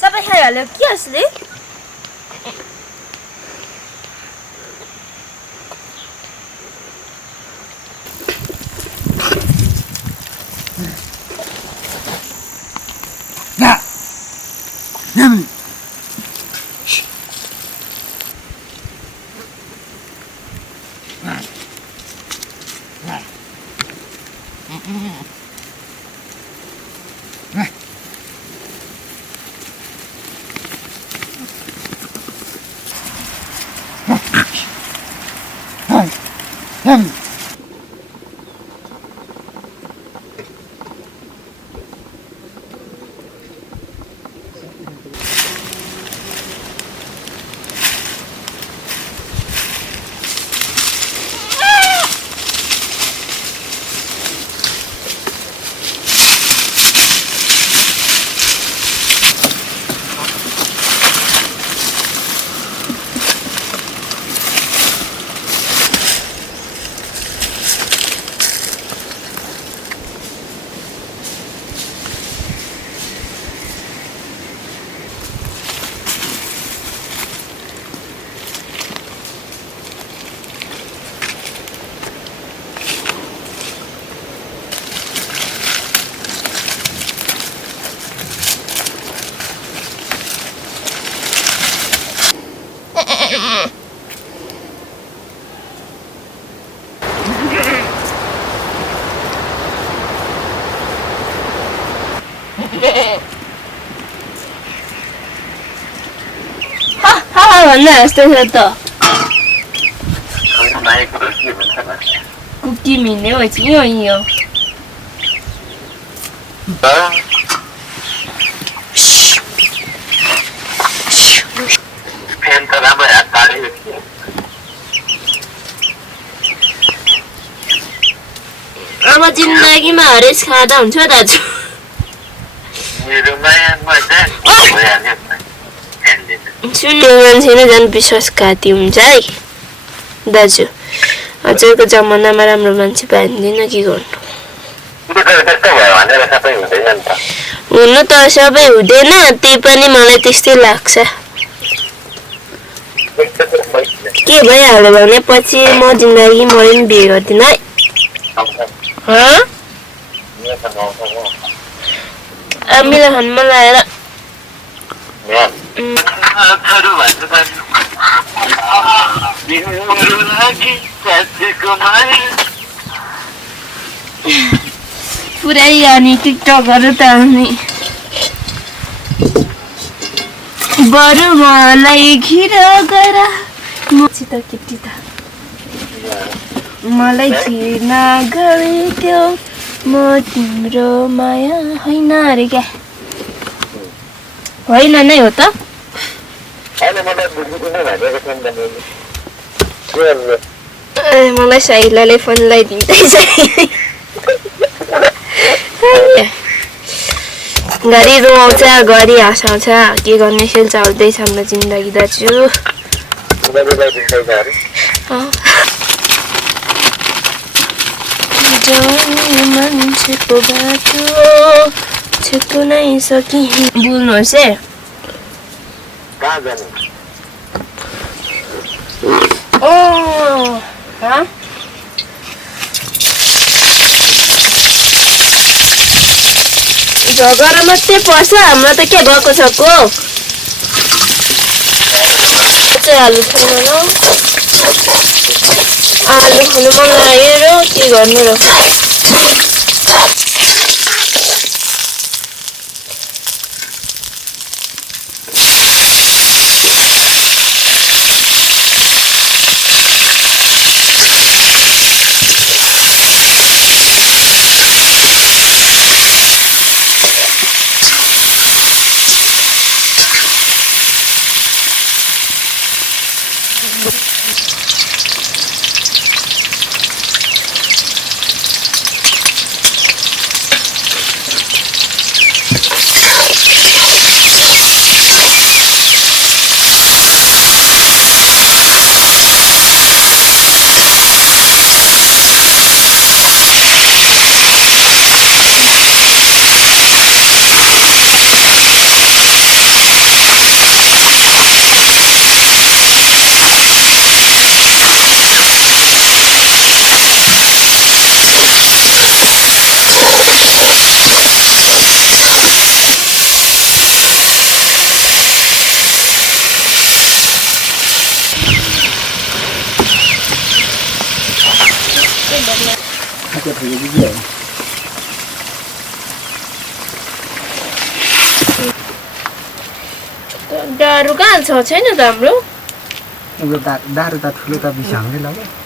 सबै खाइहाल्यो के असली भन्दा जस्तो छ त कुकी मिल्ने हो यो यो फेन त राम्रो हात पार्यो अब जिन्दगीमा हरेस खाँदा हुन्छ दाजु सुन्ने मान्छे नै झन् विश्वासघाती हुन्छ है दाजु हजुरको जमानामा राम्रो मान्छे पाइँदैन के गर्नु हुनु त सबै हुँदैन त्यही पनि मलाई त्यस्तै लाग्छ के भइहाल्यो भने पछि म जिन्दगी मरे पनि बिहे गर्दिनँ है मेरो हनमा लाएर पुरै अनि टिकटकहरू त अनि बरु मलाई घिर गर मसित केटी त मलाई घिर नगर्थ्यौ म तिम्रो माया होइन अरे क्या होइन नै हो त मलाई साइलाले फोन लगाइदिँदैछ घरि रुवाउँछ घरि हँसाउँछ के गर्ने सेल चल्दैछ हाम्रो जिन्दगी दाजु मान्छेको बाटो छेक्नु नै सकि बोल्नुहोस् है झगडा मात्रै पर्छ हाम्रो त के भएको छ को आलु खानु आलु खानु मन लाग्यो र के गर्नु र फेरि के हो डारू कहाँ छ छैन त हाम्रो दारु त ठुलो त बिसाउँदै लाग्यो